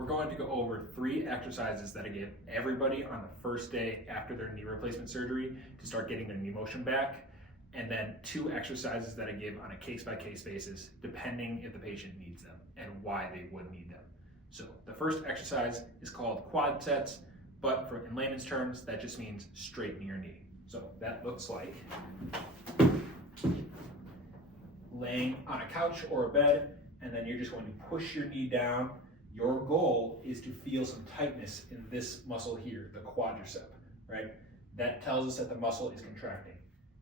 We're going to go over 3 exercises that I give everybody on the first day after their knee replacement surgery to start getting their knee motion back, and then 2 exercises that I give on a case-by-case basis, depending if the patient needs them and why they would need them. So the first exercise is called quad sets, but in layman's terms, that just means straightening your knee. So that looks like laying on a couch or a bed, and then you're just going to push your knee down. Your goal is to feel some tightness in this muscle here, the quadricep, right? That tells us that the muscle is contracting.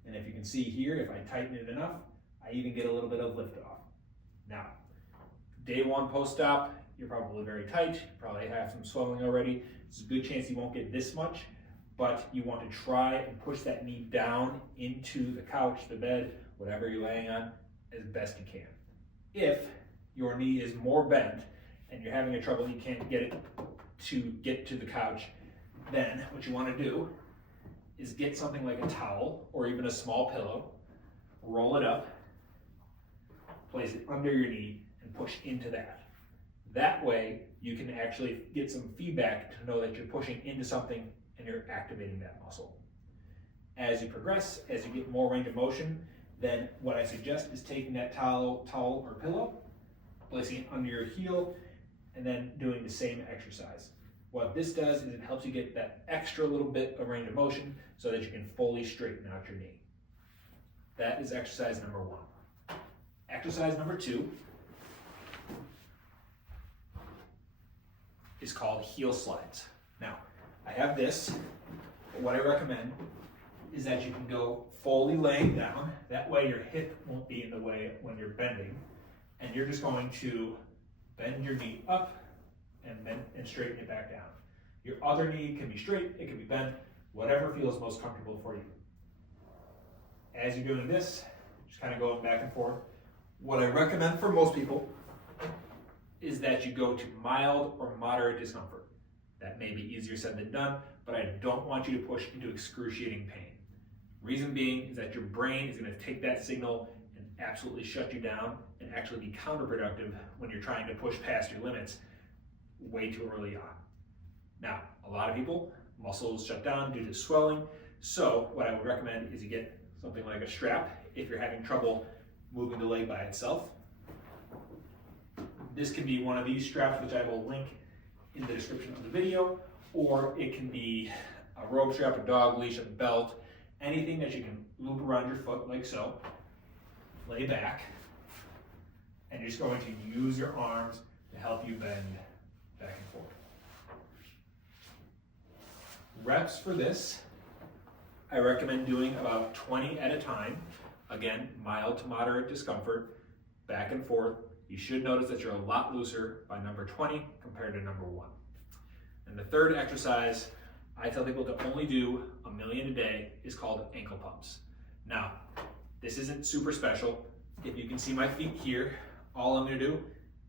And if you can see here, if I tighten it enough, I even get a little bit of lift off. Now, day 1 post-op, you're probably very tight, you probably have some swelling already. There's a good chance you won't get this much, but you want to try and push that knee down into the couch, the bed, whatever you're laying on, as best you can. If your knee is more bent and you're having trouble, you can't get it to the couch, then what you want to do is get something like a towel or even a small pillow, roll it up, place it under your knee, and push into that. That way, you can actually get some feedback to know that you're pushing into something and you're activating that muscle. As you progress, as you get more range of motion, then what I suggest is taking that towel or pillow, placing it under your heel, and then doing the same exercise. What this does is it helps you get that extra little bit of range of motion so that you can fully straighten out your knee. That is exercise number 1. Exercise number 2 is called heel slides. Now, I have this, but what I recommend is that you can go fully laying down. That way your hip won't be in the way when you're bending, and you're just going to bend your knee up and bend and straighten it back down. Your other knee can be straight, it can be bent, whatever feels most comfortable for you. As you're doing this, just kind of going back and forth. What I recommend for most people is that you go to mild or moderate discomfort. That may be easier said than done, but I don't want you to push into excruciating pain. Reason being is that your brain is going to take that signal and absolutely shut you down and actually be counterproductive when you're trying to push past your limits way too early on. Now, a lot of people, muscles shut down due to swelling, so what I would recommend is you get something like a strap if you're having trouble moving the leg by itself. This can be one of these straps, which I will link in the description of the video, or it can be a rope strap, a dog leash, a belt, anything that you can loop around your foot like so. Lay back, and you're just going to use your arms to help you bend back and forth. Reps for this, I recommend doing about 20 at a time. Again, mild to moderate discomfort, back and forth. You should notice that you're a lot looser by number 20 compared to number 1. And the third exercise I tell people to only do 1 million a day is called ankle pumps. Now, this isn't super special. If you can see my feet here, all I'm going to do,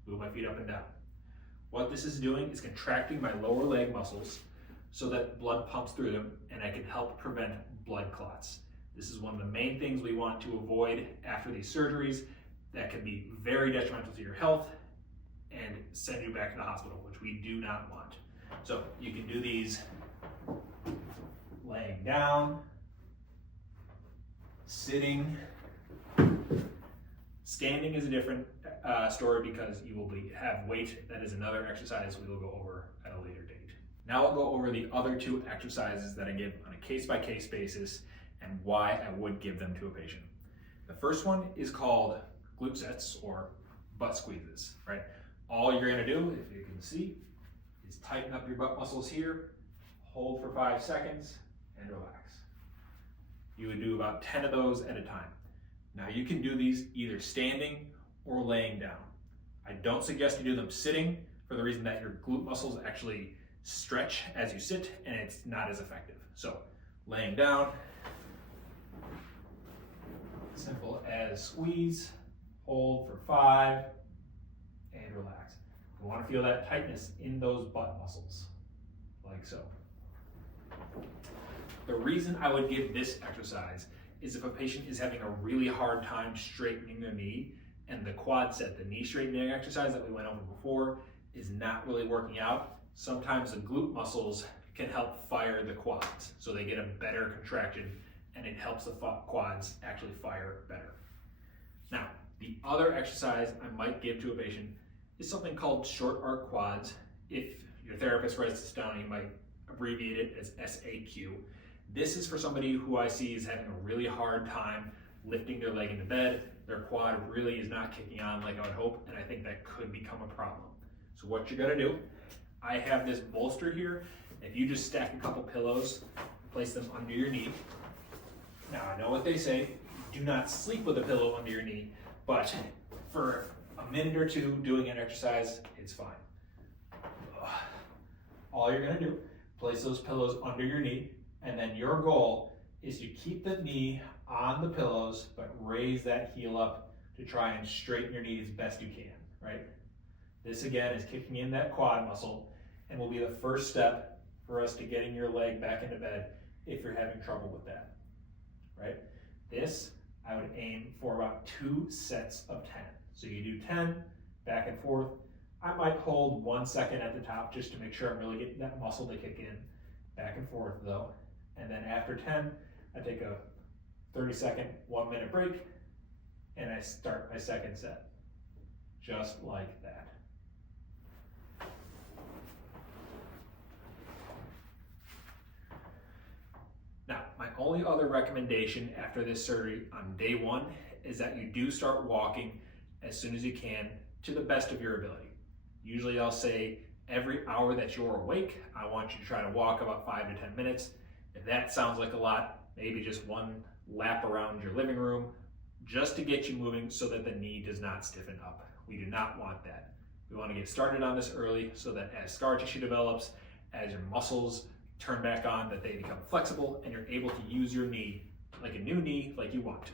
move my feet up and down. What this is doing is contracting my lower leg muscles so that blood pumps through them and I can help prevent blood clots. This is one of the main things we want to avoid after these surgeries that can be very detrimental to your health and send you back to the hospital, which we do not want. So you can do these laying down, sitting. Standing is a different story because you will have weight. That is another exercise we will go over at a later date. Now I'll go over the other 2 exercises that I give on a case-by-case basis and why I would give them to a patient. The first one is called glute sets or butt squeezes, right? All you're gonna do, if you can see, is tighten up your butt muscles here, hold for 5 seconds, and relax. You would do about 10 of those at a time. Now you can do these either standing or laying down. I don't suggest you do them sitting for the reason that your glute muscles actually stretch as you sit and it's not as effective. So laying down, simple as squeeze, hold for 5, and relax. You want to feel that tightness in those butt muscles, like so. The reason I would give this exercise is if a patient is having a really hard time straightening their knee, and the quad set, the knee straightening exercise that we went over before, is not really working out, sometimes the glute muscles can help fire the quads. So they get a better contraction and it helps the quads actually fire better. Now, the other exercise I might give to a patient is something called short arc quads. If your therapist writes this down, you might abbreviate it as SAQ. This is for somebody who I see is having a really hard time lifting their leg into bed. Their quad really is not kicking on like I would hope, and I think that could become a problem. So what you're gonna do, I have this bolster here. If you just stack a couple pillows, place them under your knee. Now I know what they say, do not sleep with a pillow under your knee, but for a minute or two doing an exercise, it's fine. All you're gonna do, place those pillows under your knee, and then your goal is to keep the knee on the pillows, but raise that heel up to try and straighten your knee as best you can, right? This again is kicking in that quad muscle and will be the first step for us to getting your leg back into bed if you're having trouble with that, right? This, I would aim for about 2 sets of 10. So you do 10, back and forth. I might hold 1 second at the top just to make sure I'm really getting that muscle to kick in. Back and forth though. And then after 10, I take a 30-second, 1-minute break, and I start my second set. Just like that. Now, my only other recommendation after this surgery on day 1 is that you do start walking as soon as you can to the best of your ability. Usually I'll say every hour that you're awake, I want you to try to walk about 5 to 10 minutes. If that sounds like a lot, maybe just 1 lap around your living room just to get you moving so that the knee does not stiffen up. We do not want that. We want to get started on this early so that as scar tissue develops, as your muscles turn back on, that they become flexible and you're able to use your knee like a new knee like you want to.